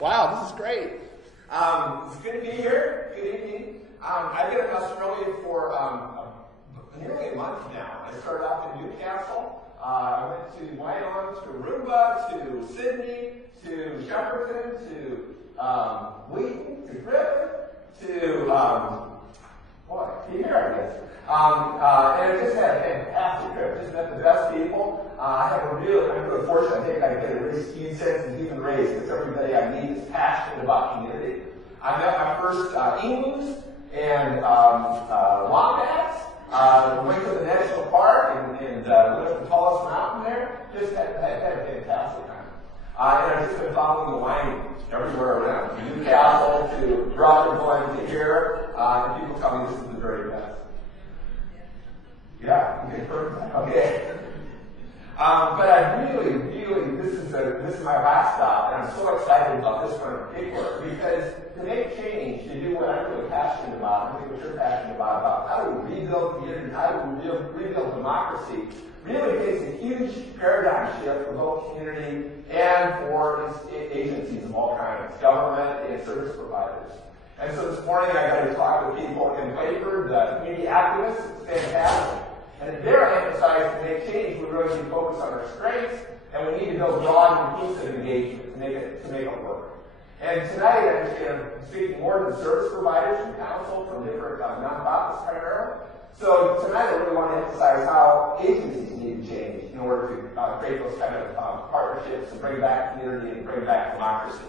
Wow, this is great. It's good to be here. Good evening. I've been in Australia for nearly a month now. I started off in Newcastle. I went to Wyong, to Aruba, to Sydney, to Shepparton, to Wheaton, to Griffith, to here, I guess. And I just had a fantastic trip. Just met the best people. I'm really fortunate. I think I get a really skewed sense of human race because everybody I meet is passionate about community. I met my first emus and wombats. Went to the national park and went up the tallest mountain there. Just had a fantastic time. And I've just been following the line everywhere around, from Newcastle to Rutherford to here. And people tell me this is the very best. Yeah, you can confirm that. Okay. But I really, this is my last stop, and I'm so excited about this one in particular because to make change, to do what I'm really passionate about, I think what you're passionate about how do we rebuild community, how do we rebuild democracy, really takes a huge paradigm shift for both community and for agencies of all kinds, government and service providers. And so this morning I got to talk with people in Wayford, the community activists. It's fantastic. And there I emphasize to make change, we really need to focus on our strengths, and we need to build broad and inclusive engagement to make it work. And tonight I'm speaking more to the service providers from council, from different nonprofits primarily. So tonight I really want to emphasize how agencies need to change in order to create those kind of partnerships and bring back community and bring back democracy.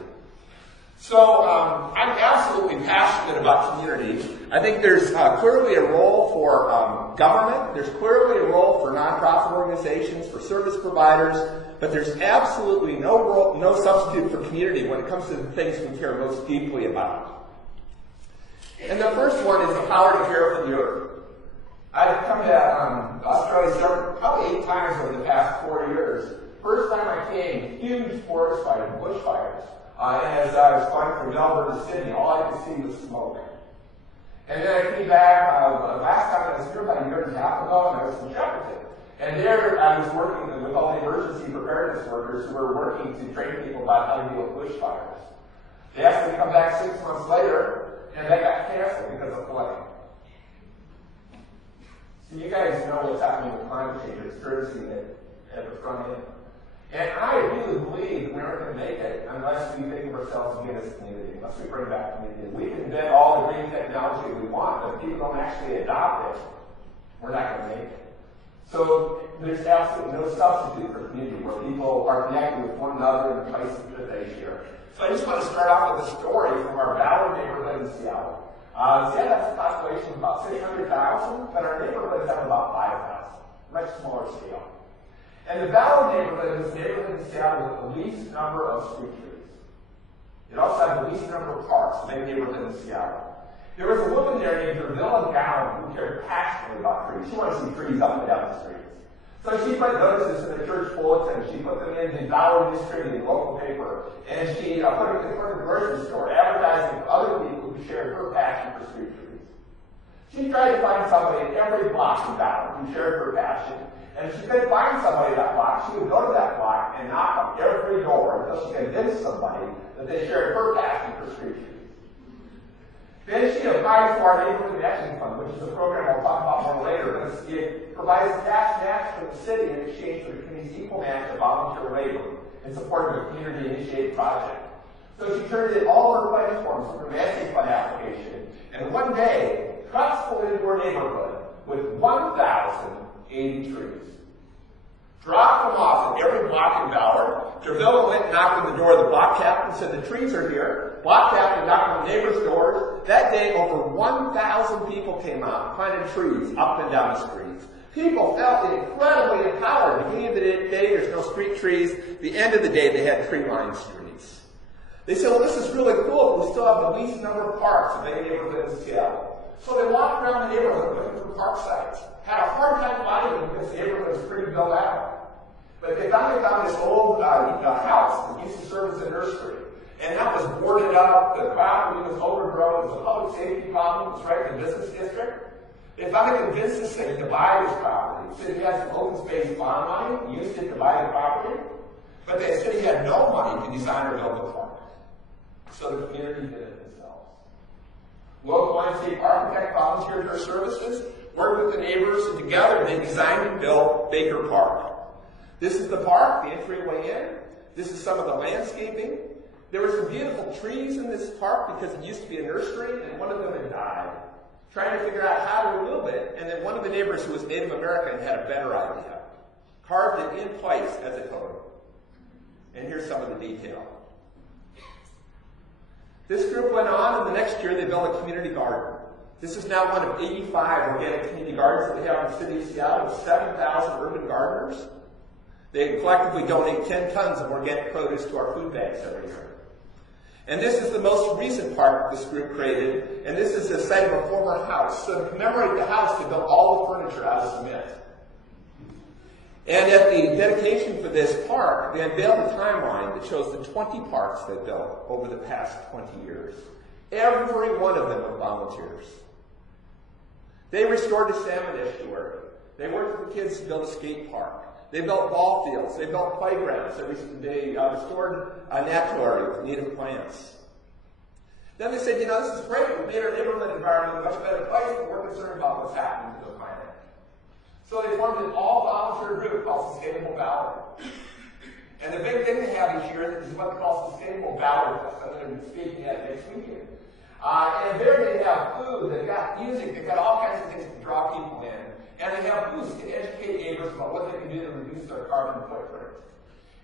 So I'm absolutely passionate about community. I think there's clearly a role for government. There's clearly a role for nonprofit organizations, for service providers, but there's absolutely no substitute for community when it comes to the things we care most deeply about. And the first one is the power to care for the earth. I've come to Australia probably 8 times over the past 4 years. First time I came, huge forest fires, bushfires. And as I was flying from Melbourne to Sydney, all I could see was smoke. And then I came back, last time I was here about a year and a half ago, and I was in Shepparton. And there I was working with all the emergency preparedness workers who were working to train people about how to deal with bushfires. They asked me to come back 6 months later, and they got canceled because of flooding. So you guys know what's happening with climate change. It's courtesy at the front end. And I really believe we aren't going to make it unless we think of ourselves again as a community, unless we bring back community. We can invent all the green technology we want, but if people don't actually adopt it, we're not going to make it. So there's absolutely no substitute for community where people are connected with one another in the places that they share. So I just want to start off with a story from our Ballard neighborhood in Seattle. Seattle has a population of about 600,000, but our neighborhoods have about 5,000, much smaller scale. And the Ballard neighborhood is the neighborhood in Seattle with the least number of street trees. It also has the least number of parks, the main neighborhood in Seattle. There was a woman there named Villa Gowan who cared passionately about trees. She wanted to see trees up and down the streets. So she put notices in the church bulletin. She put them in the Dollar District in the local paper. And she put them in front of the grocery store, advertising for other people who shared her passion for street trees. She tried to find somebody in every block in Dollar who shared her passion. And if she couldn't find somebody in that block, she would go to that block and knock on every door until she convinced somebody that they shared her passion for street trees. Then she applied for our Neighborhood Matching Fund, which is a program I'll talk about more later. It provides a cash match from the city in exchange for the community's equal match of volunteer labor in support of a community-initiated project. So she turned in all her pledge forms for her matching fund application, and one day, trucks pulled into her neighborhood with 1,080 trees. Dropped them off at every block in Ballard. Dervilla went and knocked on the door of the block captain and said, the trees are here. Block captain knocked on the neighbors' doors. That day, over 1,000 people came out and planted trees up and down the streets. People felt incredibly empowered. At the beginning of the day, there's no street trees. At the end of the day, they had tree-lined streets. They said, well, this is really cool, but we still have the least number of parks in the neighborhood in Seattle. So they walked around the neighborhood looking for park sites. Had a hard time finding them because the neighborhood was pretty built out. But they finally found this old house that used to serve as a nursery. And that was boarded up, the property was overgrown, it was a public safety problem, it was right in the business district. They finally convinced the city to buy this property. The city had some open space bond money, used it to buy the property, but the city had no money to design or build the park. so the community did it themselves. Local landscape architect volunteered her services, worked with the neighbors, and together they designed and built Baker Park. This is the park, the entryway in. This is some of the landscaping. There were some beautiful trees in this park because it used to be a nursery, and one of them had died. Trying to figure out how to remove it, and then one of the neighbors who was Native American had a better idea. Carved it in place as a totem. And here's some of the detail. This group went on, and the next year they built a community garden. This is now one of 85 organic community gardens that we have in the city of Seattle with 7,000 urban gardeners. They collectively donate 10 tons of organic produce to our food banks every year. And this is the most recent park this group created, and this is the site of a former house. So to commemorate the house, they built all the furniture out of cement. And at the dedication for this park, they unveiled a timeline that shows the 20 parks they built over the past 20 years. Every one of them were volunteers. They restored a salmon estuary. They worked with the kids to build a skate park. They built ball fields. They built playgrounds. They restored a natatory with native plants. Then they said, this is great. We've made our neighborhood environment a much better place, but we're concerned about what's happening to the planet. So they formed an all-volunteer group called Sustainable Valley. And the big thing they have each year is what they call Sustainable Valley Fest. I'm going to be speaking at it next weekend. And there they have food, they've got music, they've got all kinds of things to draw people in. And they have booths to educate neighbors about what they can do to reduce their carbon footprint.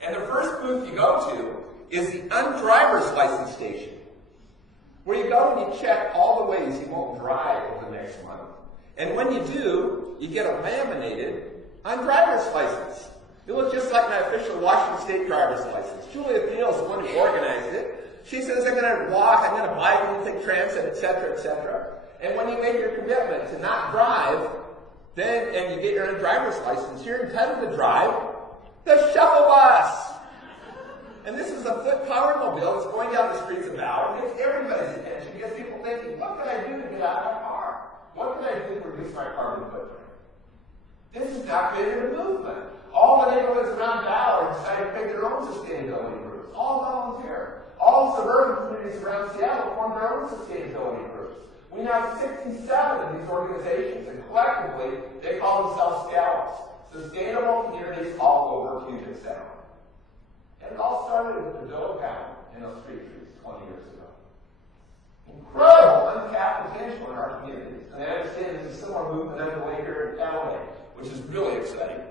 And the first booth you go to is the undriver's license station, where you go and you check all the ways you won't drive over the next month. And when you do, you get a laminated undriver's license. It looks just like my official Washington State driver's license. Julia Thiel is the one who organized it. She says, I'm going to walk, I'm going to bike, I'm going to take transit, etc., etc. And when you make your commitment to not drive, and you get your own driver's license, you're entitled to drive the shuttle bus. And this is a foot powered mobile that's going down the streets of Ballard. It gets everybody's attention. It gets people thinking, what can I do to get out of my car? What can I do to reduce my carbon footprint? This has now created a movement. All the neighborhoods around Ballard decided to pick their own sustainability groups, all volunteer. All suburban communities around Seattle formed their own sustainability groups. We now have 67 of these organizations, and collectively, they call themselves Scouts, Sustainable Communities all over Puget Sound. And it all started with the dough pound in those street trees 20 years ago. Incredible untapped potential in our communities. And I understand there's a similar movement underway here in Adelaide, which is really exciting.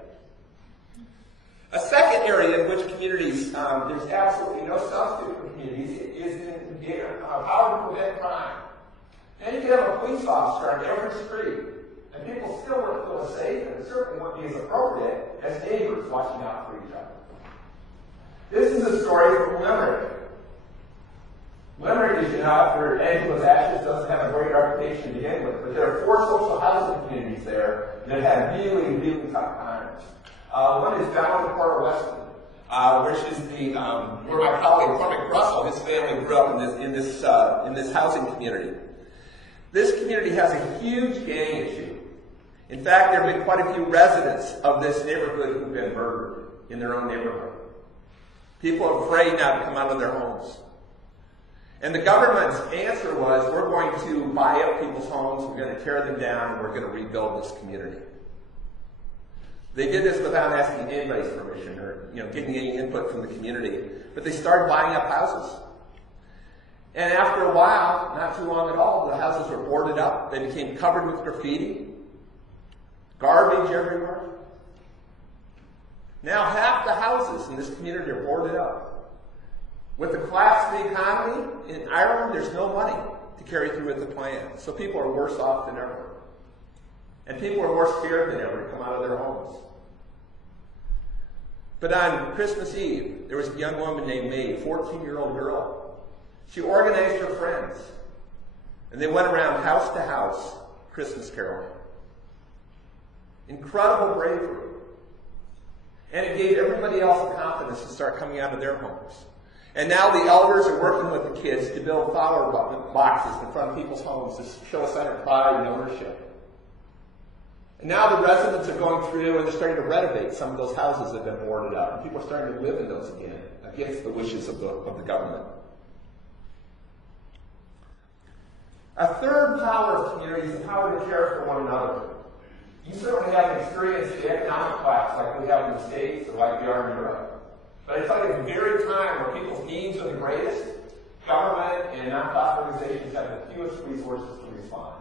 A second area in which communities, there's absolutely no substitute for communities, is in how to prevent crime. And you can have a police officer on every street, and people still wouldn't feel safe, and it certainly wouldn't be as appropriate as neighbors watching out for each other. This is a story from Limerick. Limerick, as you know, after Angela's ashes, doesn't have a great reputation to begin with, but there are 4 social housing communities there that have really, really tough times. One is down in Port Weston, which is where my colleague Cormac Russell, his family grew up in this housing community. This community has a huge gang issue. In fact, there have been quite a few residents of this neighborhood who've been murdered in their own neighborhood. People are afraid now to come out of their homes. And the government's answer was, we're going to buy up people's homes, we're going to tear them down, and we're going to rebuild this community. They did this without asking anybody's permission or getting any input from the community. But they started buying up houses. And after a while, not too long at all, the houses were boarded up. They became covered with graffiti, garbage everywhere. Now half the houses in this community are boarded up. With the collapse of the economy in Ireland, there's no money to carry through with the plan. So people are worse off than ever. And people are more scared than ever to come out of their homes. But on Christmas Eve, there was a young woman named May, a 14-year-old girl. She organized her friends, and they went around house to house Christmas caroling. Incredible bravery. And it gave everybody else the confidence to start coming out of their homes. And now the elders are working with the kids to build flower boxes in front of people's homes to show a sign of pride and ownership. And now the residents are going through and they're starting to renovate some of those houses that have been boarded up. And people are starting to live in those again, against the wishes of the government. A third power of community is the power to care for one another. You certainly haven't experienced the economic collapse like we have in the States or like we are in Europe. But it's like at the very time where people's needs are the greatest, government and nonprofit organizations have the fewest resources to respond.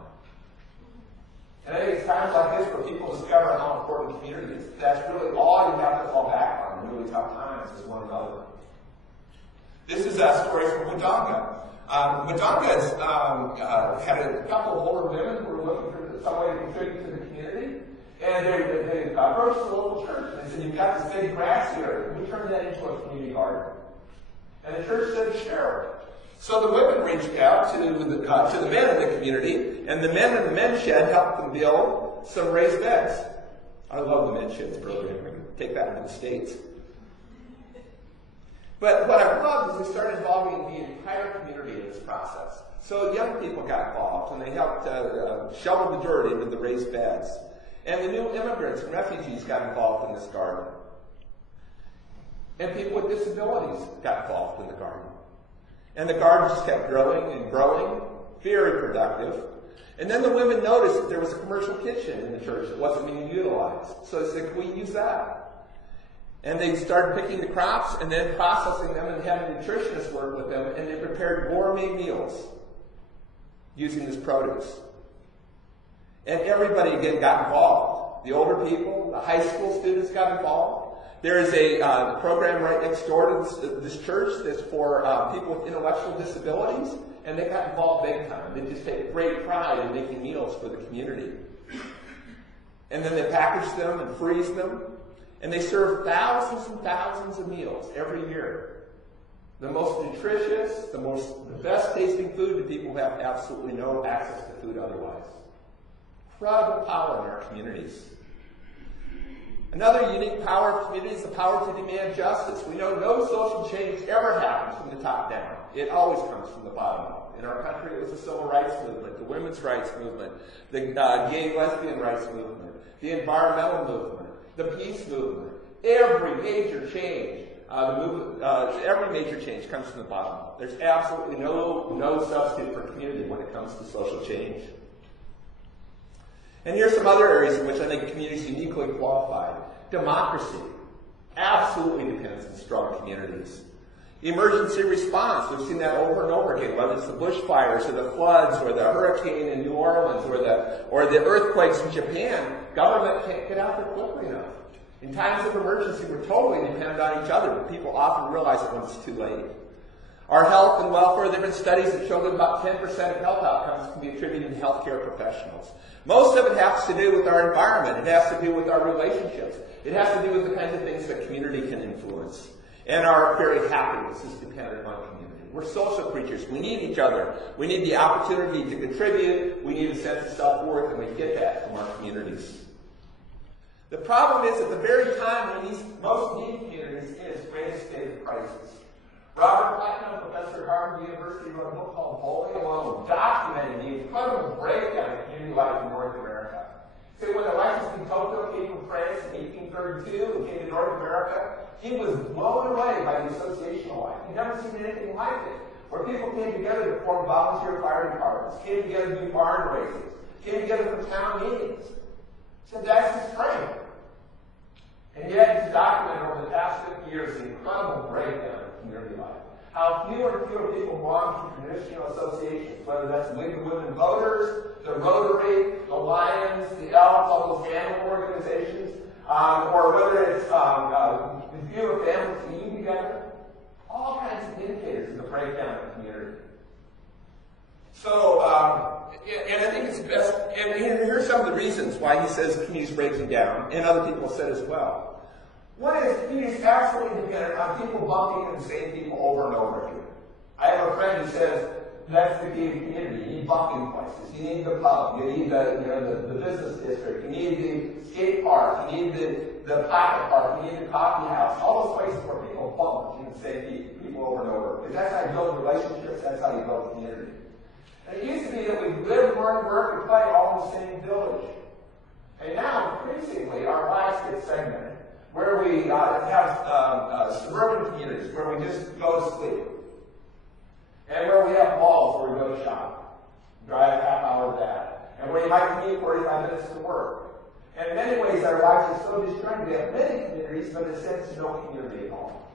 And I think it's times like this where people discover how important community is. That's really all you have to fall back on in really tough times is one another. This is a story from Wodonga. Wodonga's had a couple of older women who were looking for some way to contribute to the community. And they approached the local church and they said, you've got this big grass here. Can we turn that into a community garden? And the church said, sure. So the women reached out to the men in the community, and the men in the men's shed helped them build some raised beds. I love the men's sheds program. We're going to take that into the States. But what I love is we started involving the entire community in this process. So young people got involved, and they helped shovel the dirt into the raised beds. And the new immigrants and refugees got involved in this garden. And people with disabilities got involved in the garden. And the garden just kept growing and growing, very productive. And then the women noticed that there was a commercial kitchen in the church that wasn't being utilized. So they said, can we use that? And they started picking the crops and then processing them and having nutritionists work with them, and they prepared gourmet meals using this produce. And everybody again got involved. The older people, the high school students got involved. There is a program right next door to this church that's for people with intellectual disabilities, and they got involved big time. They just take great pride in making meals for the community. And then they package them and freeze them, and they serve thousands and thousands of meals every year. The most nutritious, the best tasting food to people who have absolutely no access to food otherwise. Incredible power in our communities. Another unique power of community is the power to demand justice. We know no social change ever happens from the top down. It always comes from the bottom up. In our country, it was the civil rights movement, the women's rights movement, the gay lesbian rights movement, the environmental movement, the peace movement. Every major change, every major change comes from the bottom up. There's absolutely no substitute for community when it comes to social change. And here's some other areas in which I think community is uniquely qualified. Democracy absolutely depends on strong communities. Emergency response, we've seen that over and over again, whether it's the bushfires or the floods or the hurricane in New Orleans or the earthquakes in Japan. Government can't get out there quickly enough. In times of emergency, we're totally dependent on each other, but people often realize it when it's too late. Our health and welfare, there have been studies that show that about 10% of health outcomes can be attributed to healthcare professionals. Most of it has to do with our environment. It has to do with our relationships. It has to do with the kinds of things that community can influence. And our very happiness is dependent on community. We're social creatures. We need each other. We need the opportunity to contribute. We need a sense of self-worth, and we get that from our communities. The problem is, at the very time when these most needy communities is greatest state of crisis. Robert Platinum, professor at Harvard University, wrote a book called Bowling Alone, documenting the incredible breakdown of community life in North America. So when Alexis de Tocqueville came from France in 1832 and came to North America, he was blown away by the associational life. He'd never seen anything like it, where people came together to form volunteer fire departments, came together to do barn races, came together for town meetings. He said, that's his strength. And yet he's documented over the past 50 years the incredible breakdown of community life. How fewer and fewer people belong to traditional associations, whether that's the League of Women Voters, the Rotary, the Lions, the Elks, all those animal organizations, or whether it's fewer families eating together. All kinds of indicators of the breakdown of community. So, and I think it's best, and here's some of the reasons why he says community is breaking down, and other people said as well. One is community is absolutely dependent on people bumping into the same people over and over again. I have a friend who says that's the key to community. You need bumping places. You need the pub. You need the business district. You need the skate park. You need the pocket park. You need the coffee house. All those places where people bump into the same people over and over. Because that's how you build relationships. That's how you build community. And it used to be that we live, learn, work, and play all in the same village. And now, increasingly, our lives get segmented, where we have suburban communities, where we just go to sleep, and where we have malls where we go to shop. drive a half hour to that. And where you might commute 45 minutes to work. And in many ways, our lives are so disjointed. We have many communities, but in a sense, no community at all.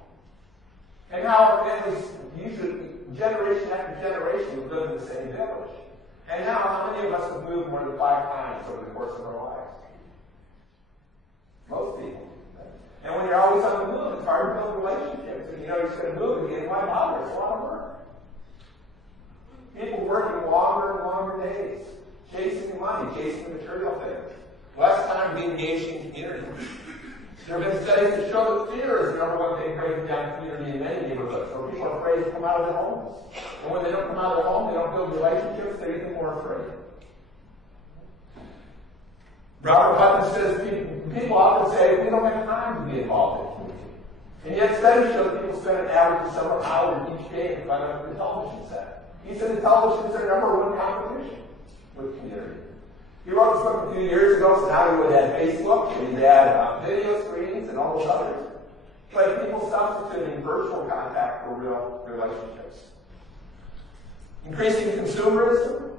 And how our families, usually generation after generation, would live in the same village. And now, how many of us have moved more than 5 times over the course of our lives? Most people. And when you're always on the move, it's hard to build relationships. And you know you're just going to move again. Why bother? It's a lot of work. People working longer and longer days, chasing money, chasing material things. Less time to be engaged in community. There have been studies that show that fear is the number one thing breaking down community in many neighborhoods, where people are afraid to come out of their homes. And when they don't come out of their home, they don't build relationships, they're even more afraid. Robert Putnam says people often say, we don't have time to be involved in community. And yet studies show that people spend an average of several hours each day in front of the television set. He said the television is their number one competition with community. He wrote this book a few years ago, so now he would add Facebook, and he'd add video screens and all those others. But people substituting virtual contact for real relationships. Increasing consumerism,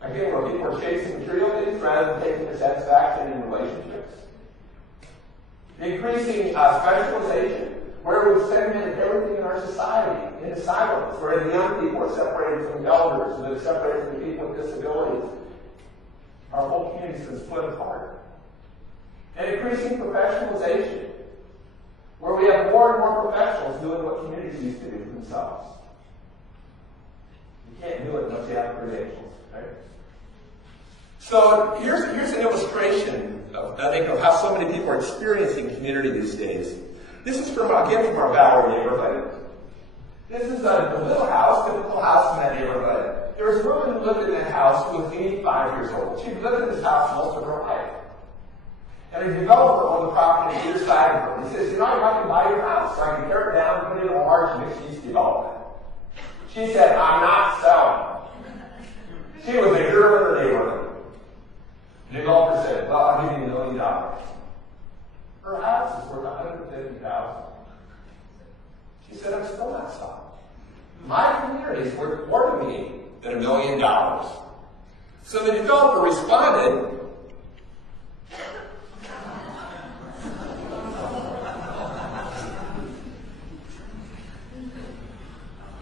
again, where people are chasing material things rather than taking their satisfaction in relationships. Increasing specialization, where we've segmented everything in our society into silos, where the young people are separated from the elders, and they're separated from the people with disabilities. Our whole community has been split apart. And increasing professionalization, where we have more and more professionals doing what communities used to do themselves. You can't do it unless you have credentials, right? So here's an illustration of how so many people are experiencing community these days. This is from our Valley neighborhood. This is a little house, typical house in that neighborhood. There was a woman who lived in that house who was 85 years old. She'd lived in this house most of her life. And a developer owned the property on either side of her. He says, you know, I'd like to buy your house so I can tear it down and put it in a large mixed-use development. She said, I'm not selling. She was a hero in the neighborhood. The developer said, well, I'll give you $1 million. Her house is worth $150,000. She said, I'm still not selling. My community is worth more to me than $1 million. So the developer responded,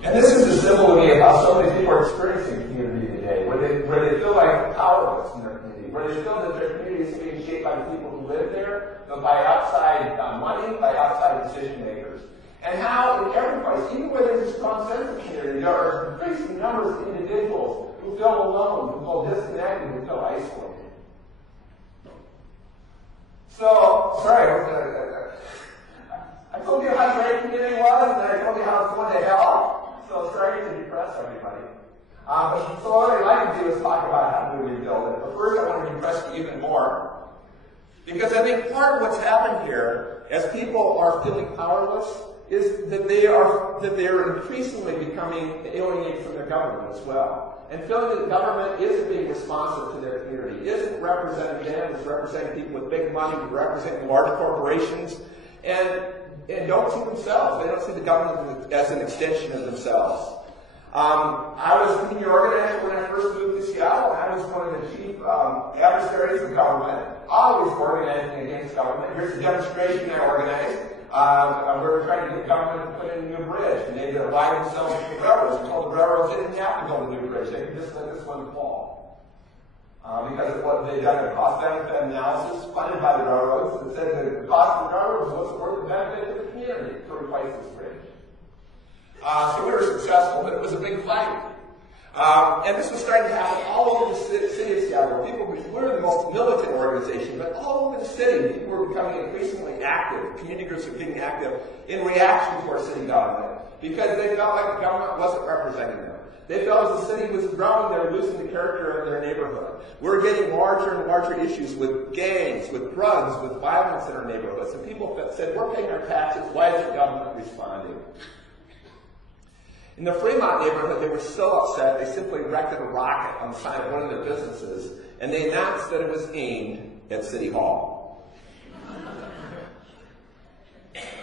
and this is a symbol to me of how so many people are experiencing community today, where they feel like powerless in their community, where they feel that their community is being shaped by the people who live there, but by outside money, by outside decision makers. And how in every place, even where there's a strong sense of community, there are increasing numbers of individuals who feel alone, who feel disconnected, who feel isolated. So, sorry, I told you how great community was, and then I told you how it's going to hell. So sorry to depress everybody. So what I'd like to do is talk about how do we rebuild it. But first I want to depress you even more. Because I think part of what's happened here, as people are feeling powerless, is that they are increasingly becoming alienated from their government as well. And feeling that the government isn't being responsive to their community, isn't representing them, is representing people with big money, representing large corporations, and don't see themselves. They don't see the government as an extension of themselves. I was a community organizer when I first moved to Seattle. I was one of the chief adversaries of government, always organizing against government. Here's a demonstration I organized. We were trying to get government to put in a new bridge, and they allied themselves with the railroads and told the railroads they didn't have to build a new bridge. They could just let this one fall. Because of what they'd done a cost-benefit analysis funded by the railroads that said that the cost of the railroads wasn't worth the benefit to the community to replace this bridge. So we were successful, but it was a big fight. And this was starting to happen all over the city of Seattle. We're the most militant organization, but all over the city, people were becoming increasingly active. Community groups were getting active in reaction to our city government because they felt like the government wasn't representing them. They felt as the city was growing, they were losing the character of their neighborhood. We're getting larger and larger issues with gangs, with drugs, with violence in our neighborhoods. And people said, we're paying our taxes, why is the government responding? In the Fremont neighborhood, they were so upset, they simply erected a rocket on the side of one of their businesses, and they announced that it was aimed at City Hall.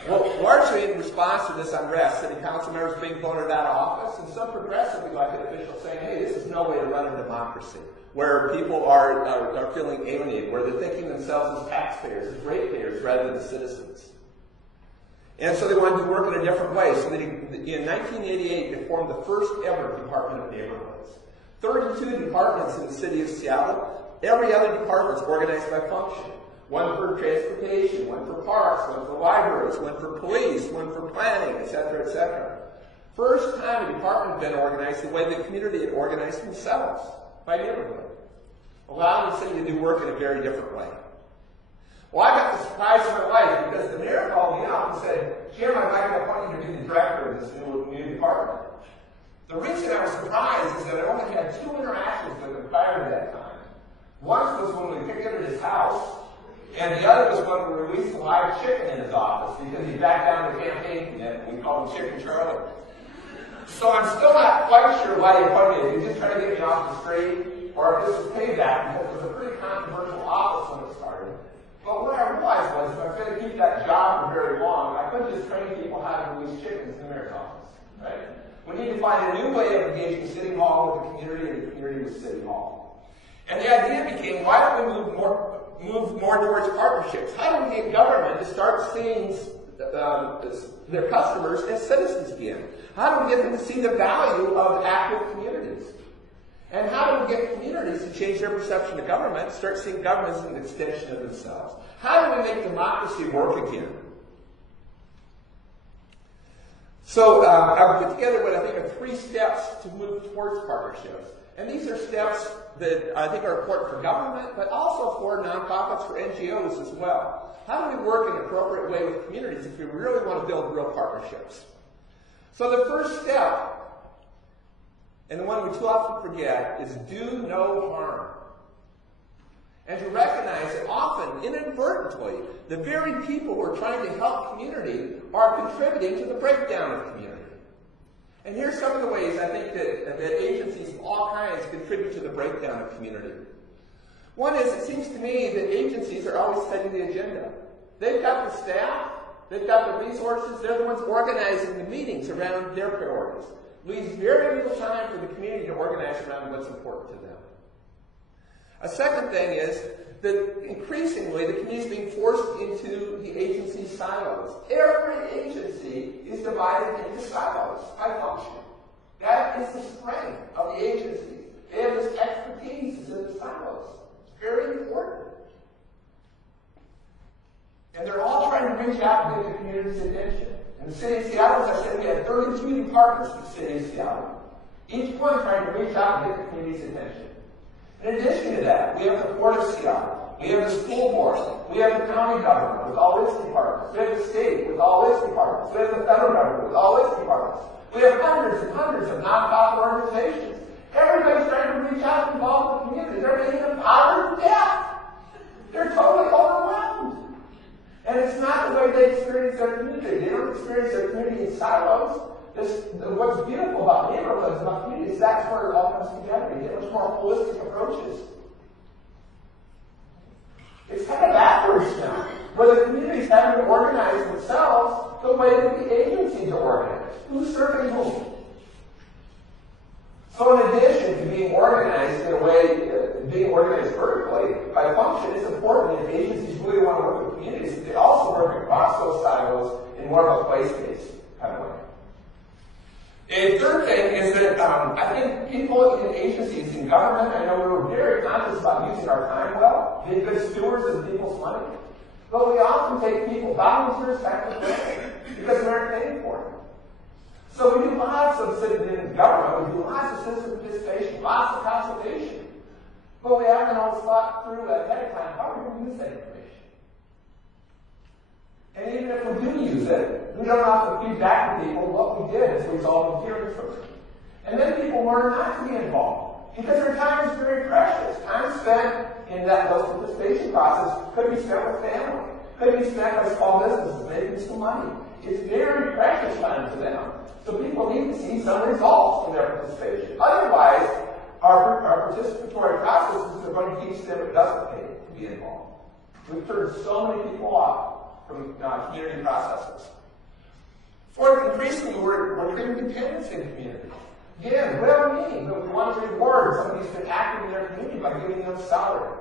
Well, largely in response to this unrest, city council members being voted out of office, and some progressive elected officials saying, hey, this is no way to run a democracy, where people are feeling alienated, where they're thinking themselves as taxpayers, as ratepayers, rather than citizens. And so they wanted to work in a different way. So in 1988, they formed the first ever Department of Neighborhoods. 32 departments in the city of Seattle. Every other department is organized by function. One for transportation, one for parks, one for libraries, one for police, one for planning, etc., etc. First time a department had been organized the way the community had organized themselves, by neighborhood. Allowing the city to do work in a very different way. Well, I got the surprise of my life because the mayor called me up and said, Jim, I'd like to appoint you to be the director of this new department. The reason I was surprised is that I only had 2 interactions with him prior to that time. One was when we picked him at his house, and the other was when we released a live chicken in his office because he backed down the campaign commitment. We called him Chicken Charlie. So I'm still not quite sure why he appointed me. If he was just trying to get me off the street, or if this was payback, because it was a pretty controversial office when it started. But what I realized was if I was going to keep that job for very long, I couldn't just train people how to release chickens in the mayor's office. Right? We need to find a new way of engaging City Hall with the community and the community with City Hall. And the idea became, why don't we move more towards partnerships? How do we get government to start seeing their customers as citizens again? How do we get them to see the value of active communities? And how do we get communities to change their perception of government, start seeing government as an extension of themselves? How do we make democracy work again? So I've put together what I think are 3 steps to move towards partnerships. And these are steps that I think are important for government, but also for nonprofits, for NGOs as well. How do we work in an appropriate way with communities if we really want to build real partnerships? So the first step, and the one we too often forget, is do no harm. And to recognize that often, inadvertently, the very people who are trying to help community are contributing to the breakdown of community. And here's some of the ways I think that agencies of all kinds contribute to the breakdown of community. One is, it seems to me that agencies are always setting the agenda. They've got the staff, they've got the resources, they're the ones organizing the meetings around their priorities. Leaves very little time for the community to organize around what's important to them. A second thing is that increasingly the community is being forced into the agency silos. Every agency is divided into silos by function. That is the strength of the agency. They have this expertise in the silos. It's very important. And they're all trying to reach out and get the community's attention. In the city of Seattle, as I said, we had 32 departments in the city of Seattle. Each one trying to reach out and get the community's attention. In addition to that, we have the Port of Seattle. We have the school board. We have the county government with all its departments. We have the state with all its departments. We have the federal government with all its departments. We have hundreds and hundreds of nonprofit organizations. Everybody's trying to reach out and involve the community. They're getting empowered to death. They're totally overwhelmed. And it's not the way they experience their community. They don't experience their community in silos. What's beautiful about neighborhoods, about communities, that's where it all comes together. You get much more holistic approaches. It's kind of backwards now, where the communities having to organize themselves the way that the agencies are organized. Who's serving whom? So in addition to being organized in a way, being organized vertically by function, it's important that agencies really want to work with communities. They also work across those silos in more of a place-based kind of way. A third thing is that I think people in agencies in government, I know we're very conscious about using our time well, being good stewards of people's money, but we often take people, volunteers, back to play because we aren't paying for it. So we do lots of citizen government, we do lots of citizen participation, lots of consultation, but we haven't always thought through ahead of time how we're going to use that information. And even if we do use it, we don't have to feed back to people what we did as a result of hearing from them. And then people learn not to be involved because their time is very precious. Time spent in those participation process could be spent with family, could be spent by small businesses making some money. It's very precious time to them. So people need to see some results from their participation. Otherwise, our participatory processes are going to teach them it doesn't pay to be involved. We've turned so many people off from community processes. Fourth, increasingly, we're creating dependence in the community. Again, whatever meaning, but we want to reward somebody who's been active in their community by giving them salary.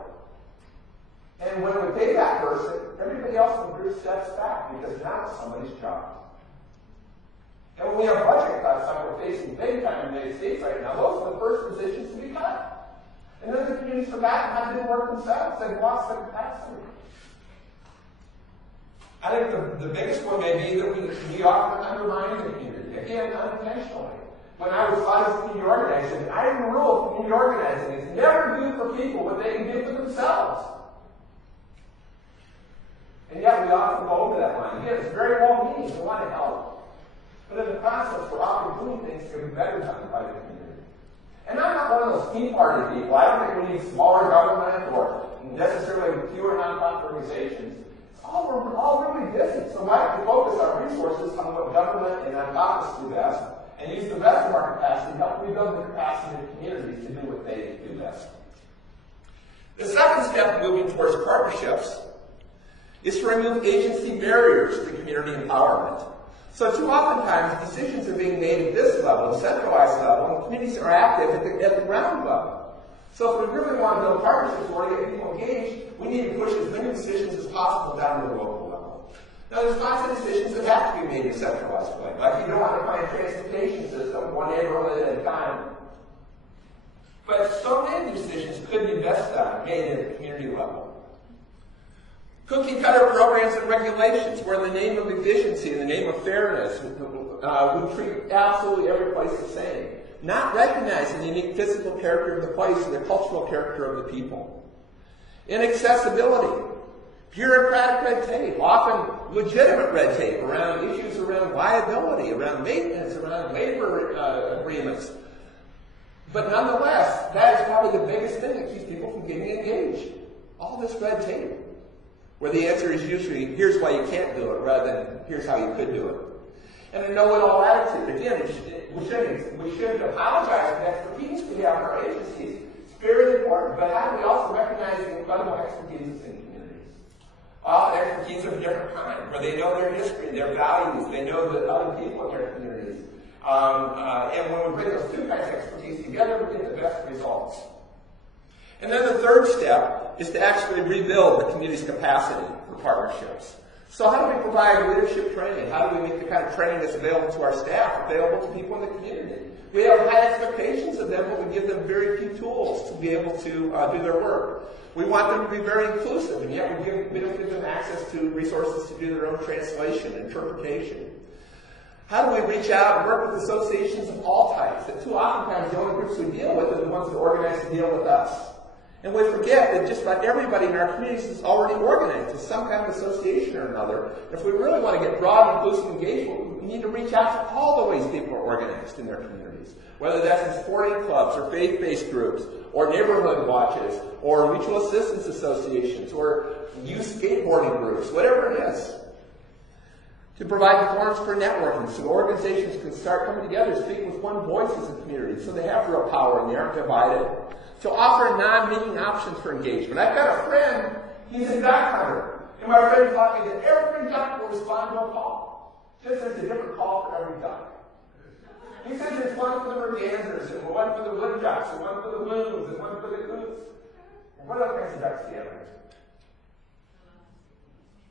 And when we pay that person, everybody else in the group steps back because now it's somebody's job. And when we have budget cuts, like we're facing big time in the United States right now, those are the first positions to be cut. And then the communities forgotten how to do work themselves. They've lost their capacity. I think the biggest one may be that we often undermine the community, again, unintentionally. When I was community organizing, I had a rule of community organizing is never do for people what they can do for themselves. And yet we often go over that line. Again, it's very well-meaning. We want to help. But in the process, we're often doing things that are better done by the community. And I'm not one of those Tea Party people. I don't think we need smaller government or necessarily fewer nonprofit organizations. We're all really busy. So why don't we focus our resources on what government and nonprofits do best and use the best of our capacity to help rebuild the capacity of communities to do what they do best. The second step moving towards partnerships is to remove agency barriers to community empowerment. So too oftentimes, decisions are being made at this level, the centralized level, and communities are active at the ground level. So if we really want to build partnerships or to get people engaged, we need to push as many decisions as possible down to the local level. Now, there's lots of decisions that have to be made in a centralized way. Like you don't want to find a transportation system, one neighborhood at a time. But so many decisions could be best done, made at the community level. Cookie-cutter programs and regulations where in the name of efficiency, in the name of fairness, we treat absolutely every place the same. Not recognizing the unique physical character of the place and the cultural character of the people. Inaccessibility, bureaucratic red tape, often legitimate red tape around issues around liability, around maintenance, around labor agreements. But nonetheless, that is probably the biggest thing that keeps people from getting engaged. All this red tape. Where the answer is usually, here's why you can't do it, rather than here's how you could do it. And a know-it-all attitude. Again, we shouldn't apologize for the expertise we have in our agencies. It's very important. But how do we also recognize the incredible expertise that's in communities? Often expertise of a different kind, where they know their history, their values, they know the other people in their communities. And when we bring those two kinds of expertise together, we get the best results. And then the third step is to actually rebuild the community's capacity for partnerships. So how do we provide leadership training? How do we make the kind of training that's available to our staff available to people in the community? We have high expectations of them, but we give them very few tools to be able to do their work. We want them to be very inclusive, and yet we don't give them access to resources to do their own translation, interpretation. How do we reach out and work with associations of all types? That too oftentimes the only groups we deal with are the ones that organize to deal with us. And we forget that just about everybody in our communities is already organized with some kind of association or another. If we really want to get broad, inclusive engagement, we need to reach out to all the ways people are organized in their communities. Whether that's in sporting clubs or faith-based groups or neighborhood watches or mutual assistance associations or youth skateboarding groups, whatever it is. To provide forums for networking so organizations can start coming together, speaking with one voice as a community so they have real power and they aren't divided. To offer non-meeting options for engagement. I've got a friend, he's a duck hunter, and my friend taught me that every duck will respond to a call. Just there's a different call for every duck. He says there's one for the mergansers, and one for the woodducks, and one for the loons, and one for the goose. And what other kinds of ducks do you have here?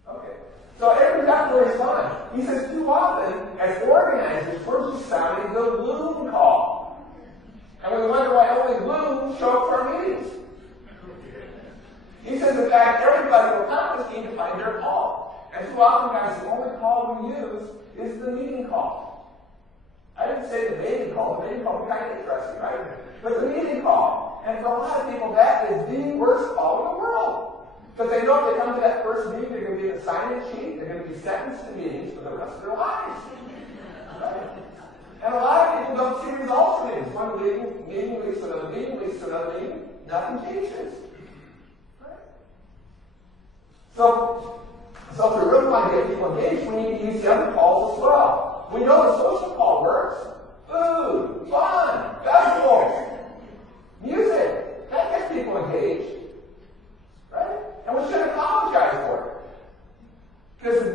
Okay. So every duck will respond. He says too often, as organizers, we're just sounding the loon call. And we wonder why only loons show up for our meetings. He says, in fact, everybody will accomplish need to find their call. And too often, guys, the only call we use is the meeting call. I didn't say the mating call. The mating call would be kind of interesting, right? But the meeting call. And for a lot of people, that is the worst call in the world. Because they know if they come to that first meeting, they're going to be in a sign-in sheet. They're going to be sentenced to meetings for the rest of their lives. Right? And a lot of people don't see results from meetings. One meeting leads to another meeting, leads to another meeting. Nothing changes. Right? So if we really want to get people engaged, we need to use the other calls as well. We know the social call works. Food, fun, festivals, music. That gets people engaged. Right? And we shouldn't apologize for it. Because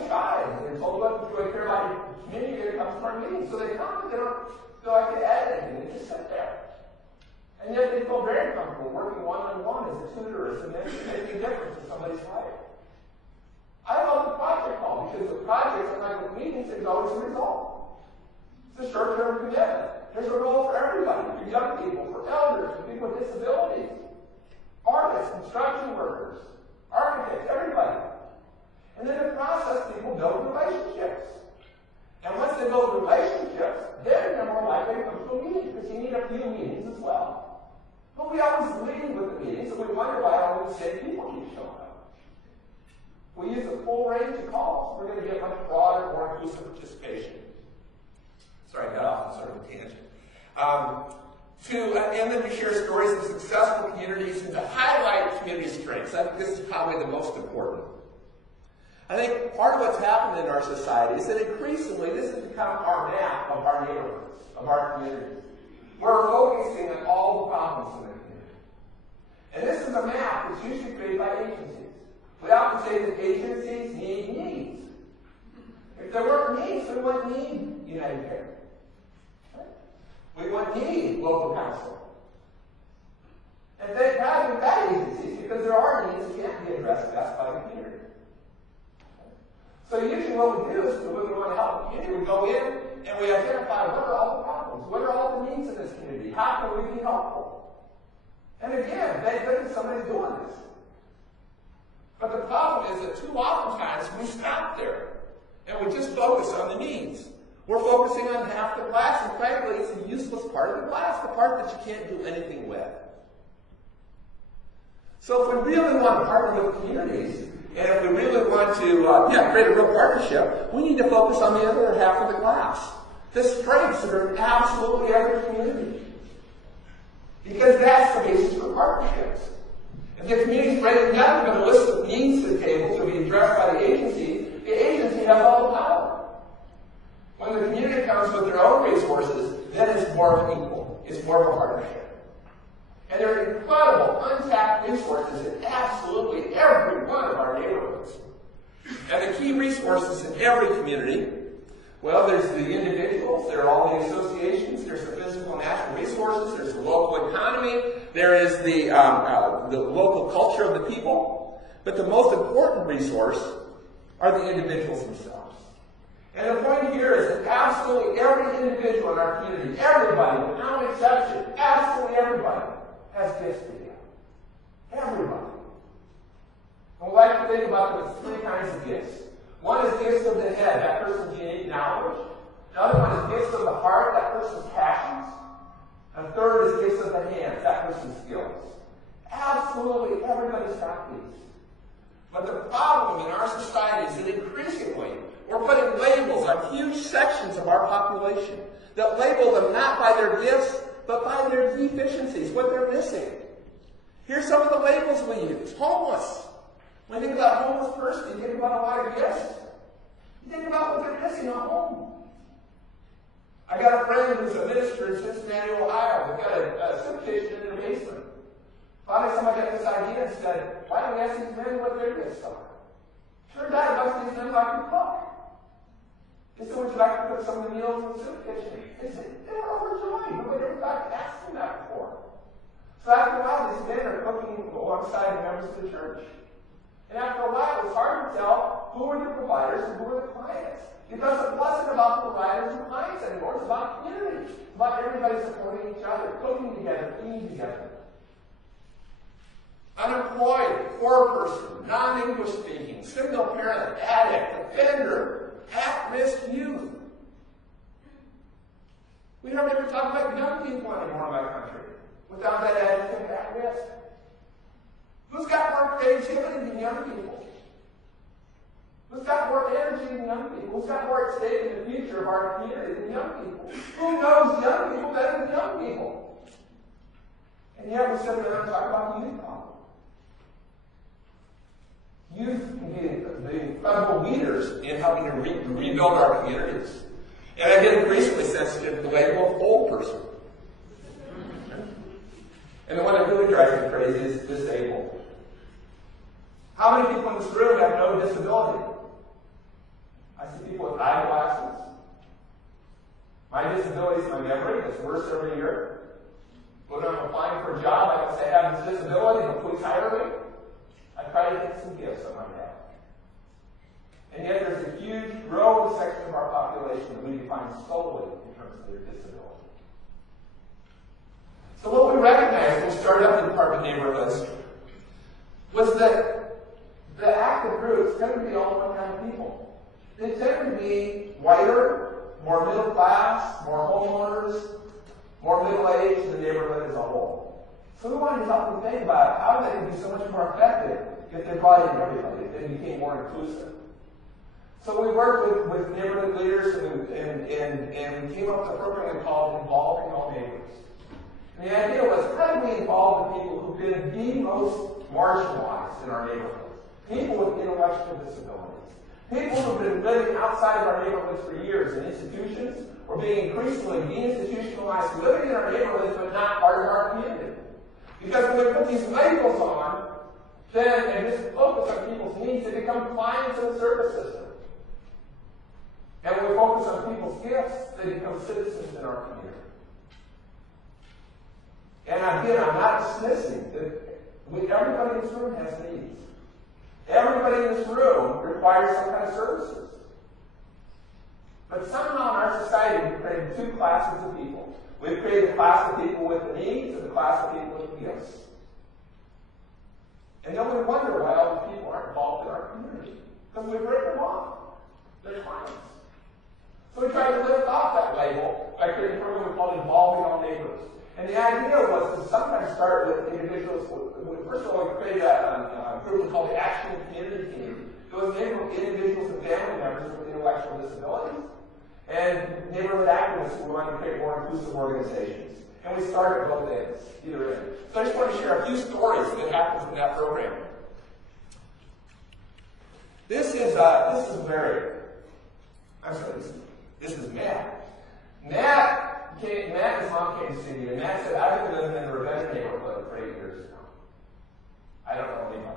of shy. They're told, look, if you care about your community, you're going to come to our meetings. So they come, but they don't feel like they add anything. They just sit there. And yet they feel very comfortable working one-on-one as a tutor, as a mentor, making a difference in somebody's life. I love the project hall because the projects, unlike with meetings, there's always a result. It's a short-term commitment. There's a role for everybody, for young people, for elders, for people with disabilities, artists, construction workers, architects, everybody. And then in the process, people build relationships. And once they build relationships, then they're more likely to come to a meeting, because you need a few meetings as well. But we always lead with the meetings, and we wonder why all the same people keep showing up. We use a full range of calls. We're going to get much broader, more inclusive participation. Sorry, I got off on sort of a tangent. And then to share stories of successful communities and to highlight community strengths. I think this is probably the most important. I think part of what's happened in our society is that increasingly this has become our map of our neighborhoods, of our communities. We're focusing on all the problems in the community. And this is a map that's usually created by agencies. We often say that agencies need needs. If there weren't needs, we wouldn't need United Care. We wouldn't need local council. And thank God we've got agencies, because there are needs that can't be addressed best by the community. So usually what we do is, when we want to help the community, we go in and we identify what are all the problems, what are all the needs in this community, how can we be helpful? And again, thank goodness somebody's doing this. But the problem is that too often times we stop there and we just focus on the needs. We're focusing on half the glass, and frankly, it's a useless part of the glass, the part that you can't do anything with. So if we really want to partner with communities, and if we really want to create a real partnership, we need to focus on the other half of the glass. The strengths that are in absolutely every community. Because that's the basis for partnerships. If the community's ready enough to list of needs to the table to be addressed by the agency has all the power. When the community comes with their own resources, then it's more of equal. It's more of a partnership. And there are incredible, untapped resources in absolutely every one of our neighborhoods. And the key resources in every community, well, there's the individuals, there are all the associations, there's the physical and natural resources, there's the local economy, there is the local culture of the people. But the most important resource are the individuals themselves. And the point here is that absolutely every individual in our community, everybody, without exception, absolutely everybody, has gifts to give. Everybody. And we like to think about them as three kinds of gifts. One is gifts of the head, that person's unique knowledge. Another one is gifts of the heart, that person's passions. And third is gifts of the hands, that person's skills. Absolutely everybody's got these. But the problem in our society is that increasingly we're putting labels on huge sections of our population that label them not by their gifts, but by their deficiencies, what they're missing. Here's some of the labels we use. Homeless. When you think about a homeless person, you think about a lot of gifts. You think about what they're missing at home. I got a friend who's a minister in Cincinnati, Ohio. They've got a soup kitchen in their basement. Finally, somebody got this idea and said, why don't we ask these men what their gifts are? Turns out most of these men like to cook. They said, would you like to cook some of the meals in the soup kitchen? They said, they were overjoyed. Nobody ever got to ask them that before. So after a while, these men are cooking alongside the members of the church. And after a while, it was hard to tell who were the providers and who were the clients. Because it wasn't about the providers and clients anymore. It was about community. It's about everybody supporting each other, cooking together, eating together. Unemployed, poor person, non-English speaking, single parent, addict, offender, at-risk youth. We don't ever talk about young people anymore in my country without that adjective at risk. Who's got more creativity than young people? Who's got more energy than young people? Who's got more at stake in the future of our community than young people? Who knows young people better than young people? And yet we sit around and talk about the youth problem. Youth can be the incredible leaders in helping to rebuild our communities. And I get increasingly sensitive to the label of old person. And the one that really drives me crazy is disabled. How many people in this room have no disability? My disability is my memory. It's worse every year. When I'm applying for a job, I can say I have this disability, but please hire me. I try to get some gifts on my dad. And yet there's a huge, growing section of our population that we define solely in terms of their disability. So what we recognized when we started up the Department of Neighborhoods was that the active groups tend to be all one kind of people. They tend to be whiter, more middle class, more homeowners, more middle-aged than the neighborhood as a whole. So we wanted to help them think about how they could be so much more effective if they brought in everybody, if they became more inclusive. So we worked with neighborhood leaders and we came up with a program called Involving All Neighbors. And the idea was, how do we involve the people who've been the most marginalized in our neighborhood? People with intellectual disabilities. People who've been living outside of our neighborhoods for years in institutions or being increasingly deinstitutionalized, living in our neighborhoods but not part of our community. Because when we put these labels on, then, and just focus on people's needs, they become clients of the service system. And when we focus on people's gifts, they become citizens in our community. And again, I'm not dismissing that everybody in this room has needs. Everybody in this room requires some kind of services. But somehow in our society, we've created two classes of people. We've created a class of people with the needs and a class of people with the gifts. And then we wonder why all the people aren't involved in our community. Because we've written them off. They're clients. So we tried to lift off that label by creating a program we called Involving All Neighbors. And the idea was to sometimes start with individuals. First of all, we created a group we called the Action and Community Team. It was individuals and family members with intellectual disabilities and neighborhood activists who wanted to create more inclusive organizations. And we started both ends, either end. So I just want to share a few stories that happened from that program. This is Mary. I'm sorry, this is Matt. Matt and his mom came to see me, and Matt said, I've been living in the Ravenna neighborhood for 8 years now. I don't know anybody.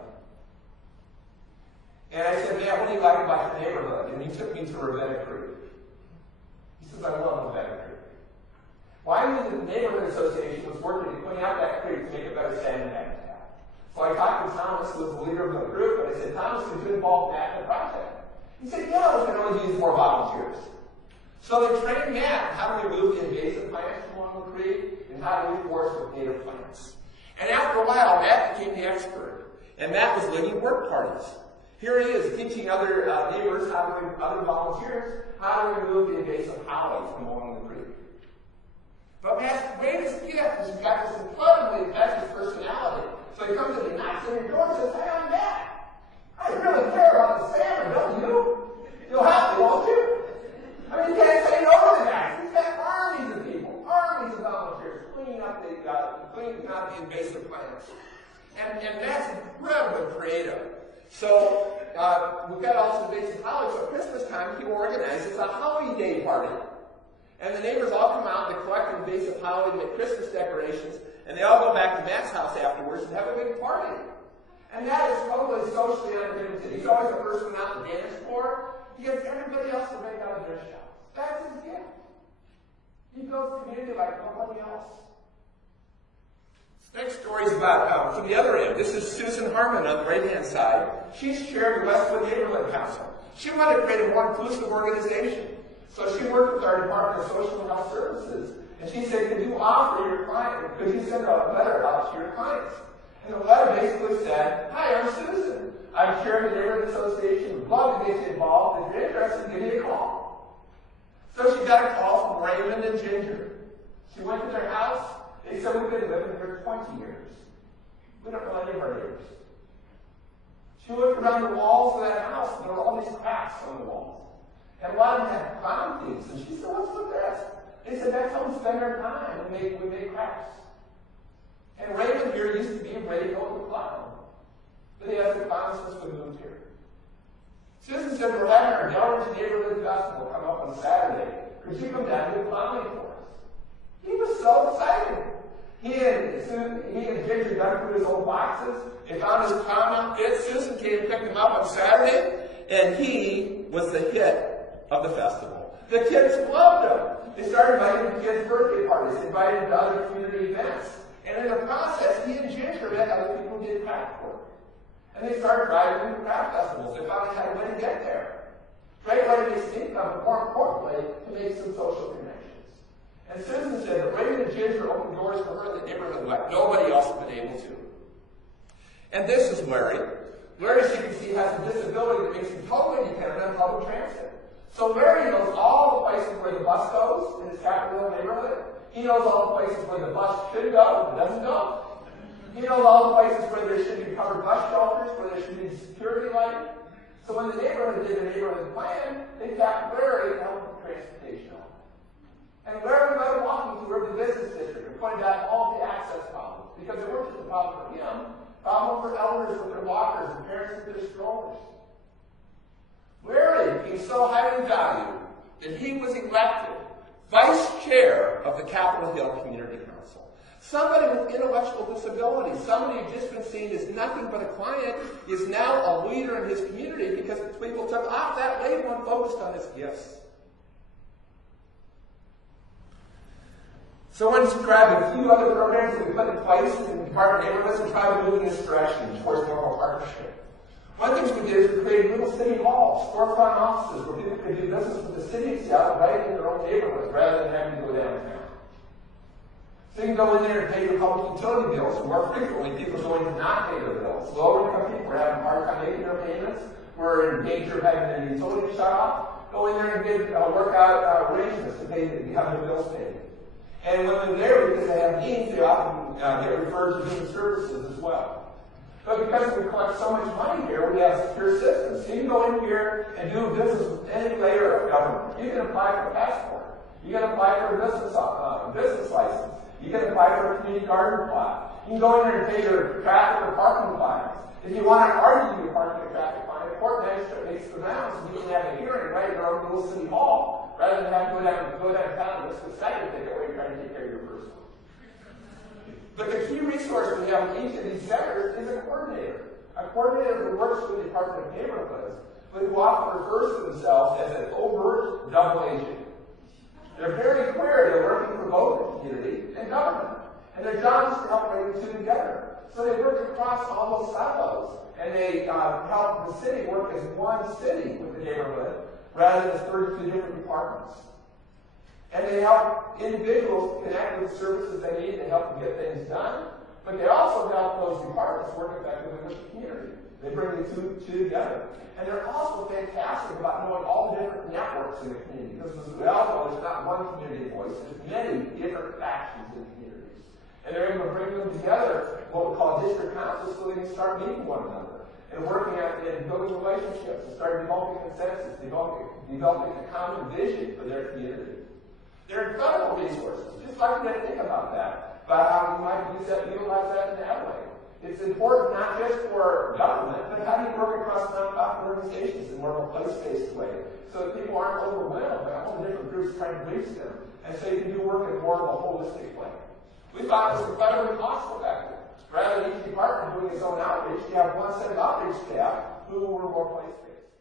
And I said, Matt, what do you like about your neighborhood? And he took me to Ravenna Creek. He says, I love Ravenna Creek. Well, I knew that the neighborhood association was working to clean out that creek to make a better salmon habitat. So I talked to Thomas, who was the leader of the group, and I said, Thomas, could you involve Matt in the project? He said, yeah, we can only use more volunteers. So they trained Matt how to remove invasive plants from along the creek and how to reforest with native plants. And after a while, Matt became the expert. And Matt was leading work parties. Here he is teaching other neighbors, other volunteers, how to remove the invasive holly from along the creek. But Matt's greatest gift is he's got this incredibly infectious personality. So he comes in and knocks on your door and says, hey, I'm Matt. I really care about the salmon, don't you? You'll have to, won't you? I mean, you can't say no to that. He's got armies of people, armies of volunteers cleaning up the invasive plants. And that's incredibly creative. So we've got also invasive holly. So at Christmas time, he organizes a holly day party. And the neighbors all come out, they collect invasive holly, and make Christmas decorations, and they all go back to Matt's house afterwards and have a big party. And Matt is totally socially uninhibited. He's always the first one out in the dance floor. He gets everybody else to make out of their shell. That's his gift. He builds community like nobody else. This next story is about, from the other end. This is Susan Harmon on the right-hand side. She's chair of the Westwood Neighborhood Council. She wanted to create a more inclusive organization. So she worked with our Department of Social and Health Services, and she said, could you offer your client, could you send a letter out to your clients? And the letter basically said, hi, I'm Susan. I'm chair of the Neighborhood Association. Would love to get you involved. If you're interested, give me a call. So she got a call from Raymond and Ginger. She went to their house. They said, we've been living here 20 years. We don't know any of our neighbors. She looked around the walls of that house, and there were all these cracks on the walls. And a lot of them had clown things. And she said, what's with this? They said, that's how we spend our time. We make cracks. And Raymond here used to be a radio clown. But he hasn't clowned since we moved here. Susan said, we're having our Diers Neighborhood Festival come up on Saturday. Could you come down and do clowning for us? He was so excited. He and Ginger dug through his old boxes. They found his clown outfit. Susan came and picked him up on Saturday. And he was the hit of the festival. The kids loved him. They started inviting the kids' birthday parties, invited them to other community events. And in the process, he and Ginger met other people who did craft work. And they started driving to craft festivals. They finally had a way to get there. Great way to make some income, but more importantly, to make some social connections. And Susan said that Raymond and Ginger opened doors for her in the neighborhood like nobody else had been able to. And this is Larry. Larry, as you can see, has a disability that makes him totally dependent on public transit. So Larry knows all the places where the bus goes in his Capitol Hill neighborhood. He knows all the places where the bus should go, but doesn't go. He knows all the places where there should be covered bus shelters, where there should be security lighting. So when the neighborhood did a neighborhood plan, they tapped Larry to help with transportation. And Larry led a walking tour of the business district and pointed out all the access problems, because it weren't just a problem for him, problem for elders with their walkers and parents with their strollers. Larry became so highly valued that he was elected vice chair of the Capitol Hill Community Council. Somebody with intellectual disabilities, somebody who'd just been seen as nothing but a client, is now a leader in his community because people took off that label and focused on his gifts. So I want to describe a few other programs that we put in place in Department of Neighborhoods and try to move in this direction towards more of a partnership. One thing we did is we created little city halls, storefront offices where people could do business with the city itself right in their own neighborhoods rather than having to go downtown. So you can go in there and pay your public utility bills. More frequently, people are going to not pay their bills. Lower income people are having a hard time making their payments. We're in danger of having their utilities shut off. Go in there and get work out arrangements to pay to have their bills paid. And when they're there, because they have needs, they often get referred to human services as well. But because we collect so much money here, we have secure systems. So you can go in here and do business with any layer of government. You can apply for a passport. You can apply for a business license. You can apply for a community garden plot. You can go in there and pay your traffic or parking fines. If you want to argue your parking or traffic fine, the court magistrate makes the rounds and you can have a hearing right in our own little city hall, rather than having to go downtown and risk a second ticket while you're trying to take care of your first one. But the key resource we have in each of these centers is a coordinator. A coordinator who works with the Department of Neighborhoods, but who often refers to themselves as an overt double agent. They're very clear they're working for both the community and government. And their job is to help bring the two together. So they work across all those silos. And they help the city work as one city with the neighborhood, rather than as 32 different departments. And they help individuals connect with services they need to help them get things done, but they also help those departments work effectively with the community. They bring the two together. And they're also fantastic about knowing all the different networks in the community, because as we all know, there's not one community voice, there's many different factions in the communities. And they're able to bring them together, what we call district councils, so they can start meeting one another and working out and building relationships and start developing consensus, developing a common vision for their community. They're incredible resources. Just like we didn't think about that, about how we might utilize that in Adelaide. It's important not just for government, but how do you work across nonprofit organizations in more of a place-based way, so that people aren't overwhelmed by all the different groups trying to reach them, and so you can do work in more of a holistic way. We thought it was incredibly cost-effective. Rather than each department doing its own outreach, you have one set of outreach staff who were more place-based.